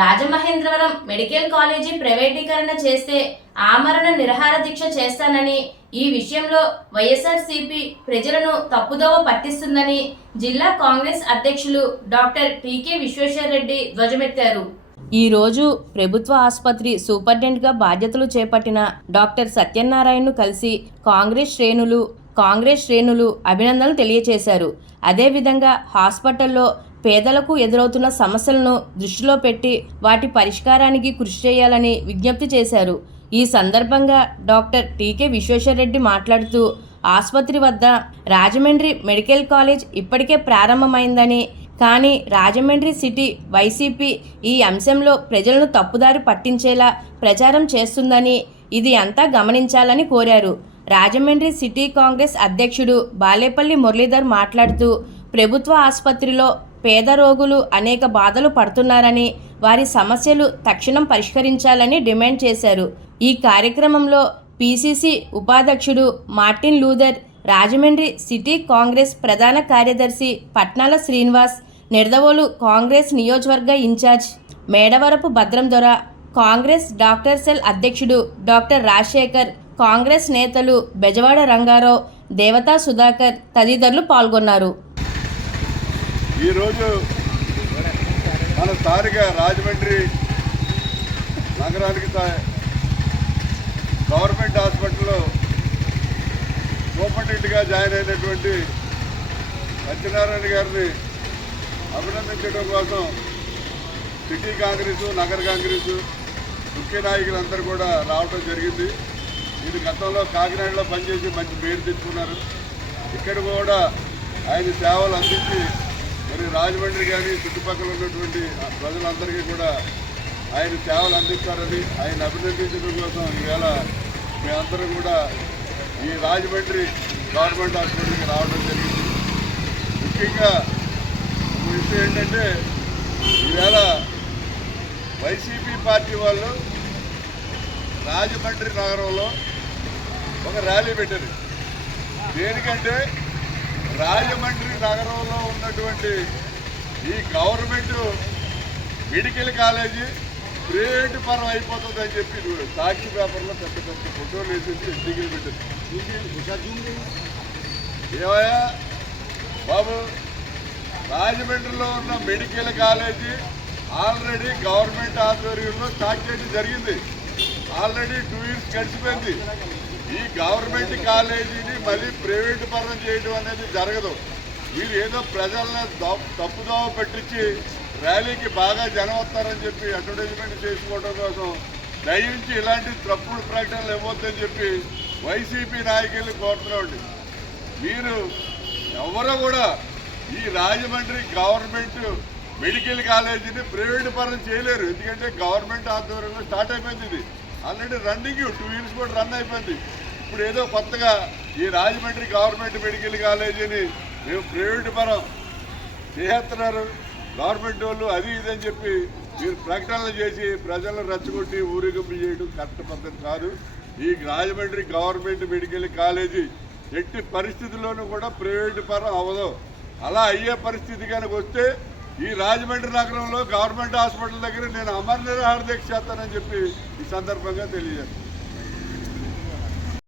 Rajamahendravaram medical college ప్రైవేటీకరణ చేస్తే ఆమరణ నిరాహార దీక్ష చేస్తానని, ఈ విషయంలో వైఎస్ఆర్సీపీ ప్రజలను తప్పుదోవ పట్టిస్తుందని జిల్లా కాంగ్రెస్ అధ్యక్షులు డాక్టర్ టీకే విశ్వేశ్వరరెడ్డి ధ్వజమెత్తారు. ఈ రోజు ప్రభుత్వ ఆసుపత్రి సూపరింటెండెంట్గా బాధ్యతలు చేపట్టిన డాక్టర్ సత్యనారాయణను కలిసి కాంగ్రెస్ శ్రేణులు అభినందనలు తెలియజేశారు. అదేవిధంగా హాస్పిటల్లో పేదలకు ఎదురవుతున్న సమస్యలను దృష్టిలో పెట్టి వాటి పరిష్కారానికి కృషి చేయాలని విజ్ఞప్తి చేశారు. ఈ సందర్భంగా డాక్టర్ టీకే విశ్వేశ్వరరెడ్డి మాట్లాడుతూ, ఆసుపత్రి వద్ద రాజమండ్రి మెడికల్ కాలేజ్ ఇప్పటికే ప్రారంభమైందని, కానీ రాజమండ్రి సిటీ వైసీపీ ఈ అంశంలో ప్రజలను తప్పుదారి పట్టించేలా ప్రచారం చేస్తుందని, ఇది అంతా గమనించాలని కోరారు. రాజమండ్రి సిటీ కాంగ్రెస్ అధ్యక్షుడు బాలేపల్లి మురళీధర్ మాట్లాడుతూ, ప్రభుత్వ ఆసుపత్రిలో పేద రోగులు అనేక బాధలు పడుతున్నారని, వారి సమస్యలు తక్షణం పరిష్కరించాలని డిమాండ్ చేశారు. ఈ కార్యక్రమంలో పిసిసి ఉపాధ్యక్షుడు Martin Luther, Rajahmundry city Congress ప్రధాన కార్యదర్శి పట్నాల శ్రీనివాస్, నిడదవోలు కాంగ్రెస్ నియోజకవర్గ ఇన్ఛార్జ్ మేడవరపు భద్రం దొర, కాంగ్రెస్ డాక్టర్ సెల్ అధ్యక్షుడు డాక్టర్ రాజశేఖర్, కాంగ్రెస్ నేతలు బెజవాడ రంగారావు, దేవతా సుధాకర్ తదితరులు పాల్గొన్నారు. ఈరోజు మన స్థానిక రాజమండ్రి నగరానికి గవర్నమెంట్ హాస్పిటల్లో సూపరింటెండెంట్గా జాయిన్ అయినటువంటి సత్యనారాయణ గారిని అభినందించడం కోసం సిటీ కాంగ్రెసు, నగర కాంగ్రెసు ముఖ్య నాయకులందరూ కూడా రావడం జరిగింది. ఇది గతంలో కాకినాడలో పనిచేసి మంచి పేరు తెచ్చుకున్నారు. ఇక్కడ కూడా ఆయన సేవలు అందించి మరి రాజమండ్రి కానీ చుట్టుపక్కల ఉన్నటువంటి ప్రజలందరికీ కూడా ఆయన సేవలు అందిస్తారని ఆయన అభినందించడం కోసం ఈవేళ మేమందరం కూడా ఈ రాజమండ్రి గవర్నమెంట్ హాస్పిటల్కి రావడం జరిగింది. ముఖ్యంగా ఒక విషయం ఏంటంటే, ఈవేళ వైసీపీ పార్టీ వాళ్ళు రాజమండ్రి నగరంలో ఒక ర్యాలీ పెట్టారు. దేనికంటే, రాజమండ్రి నగరంలో ఉన్నటువంటి ఈ గవర్నమెంట్ మెడికల్ కాలేజీ ప్రైవేటు పరం అయిపోతుందని చెప్పి సాక్షి పేపర్లో పెద్ద పెద్ద ఫోటోలు వేసేసి ఎన్నికలు పెట్టారు. ఏమయ్యా బాబు, రాజమండ్రిలో ఉన్న మెడికల్ కాలేజీ ఆల్రెడీ గవర్నమెంట్ ఆధ్వర్యంలో స్టార్ట్ చేయడం జరిగింది. ఆల్రెడీ 2 years గడిచిపోయింది. ఈ గవర్నమెంట్ కాలేజీని మళ్ళీ ప్రైవేటు పరం చేయడం అనేది జరగదు. మీరు ఏదో ప్రజలను తప్పుదోవ పెట్టించి ర్యాలీకి బాగా జనం వస్తారని చెప్పి అడ్వర్టైజ్మెంట్ చేసుకోవడం కోసం దయించి ఇలాంటి తప్పుడు ప్రకటనలు ఇవ్వద్దని చెప్పి వైసీపీ నాయకులు కోరుతున్నాండి. మీరు ఎవరో కూడా ఈ రాజమండ్రి గవర్నమెంట్ మెడికల్ కాలేజీని ప్రైవేటు పరం చేయలేరు. ఎందుకంటే గవర్నమెంట్ ఆధ్వర్యంలో స్టార్ట్ అయిపోయింది. ఇది ఆల్రెడీ రన్నింగ్ 2 years కూడా రన్ అయిపోయింది. ఇప్పుడు ఏదో కొత్తగా ఈ రాజమండ్రి గవర్నమెంట్ మెడికల్ కాలేజీని మేము ప్రైవేటు పరం చేస్తున్నారు గవర్నమెంట్ వాళ్ళు, అది ఇదని చెప్పి మీరు ప్రకటనలు చేసి ప్రజలను రెచ్చగొట్టి ఊరేగింపు చేయడం కరెక్ట్ పద్ధతి కాదు. ఈ రాజమండ్రి గవర్నమెంట్ మెడికల్ కాలేజీ ఎట్టి పరిస్థితుల్లోనూ కూడా ప్రైవేటు పరం అవ్వదు. అలా అయ్యే పరిస్థితి కనుక వస్తే ఈ రాజమండ్రి నగరంలో గవర్నమెంట్ హాస్పిటల్ దగ్గర నేను అమర నిరాహార దీక్ష చేస్తానని చెప్పి ఈ సందర్భంగా తెలియజేస్తాను.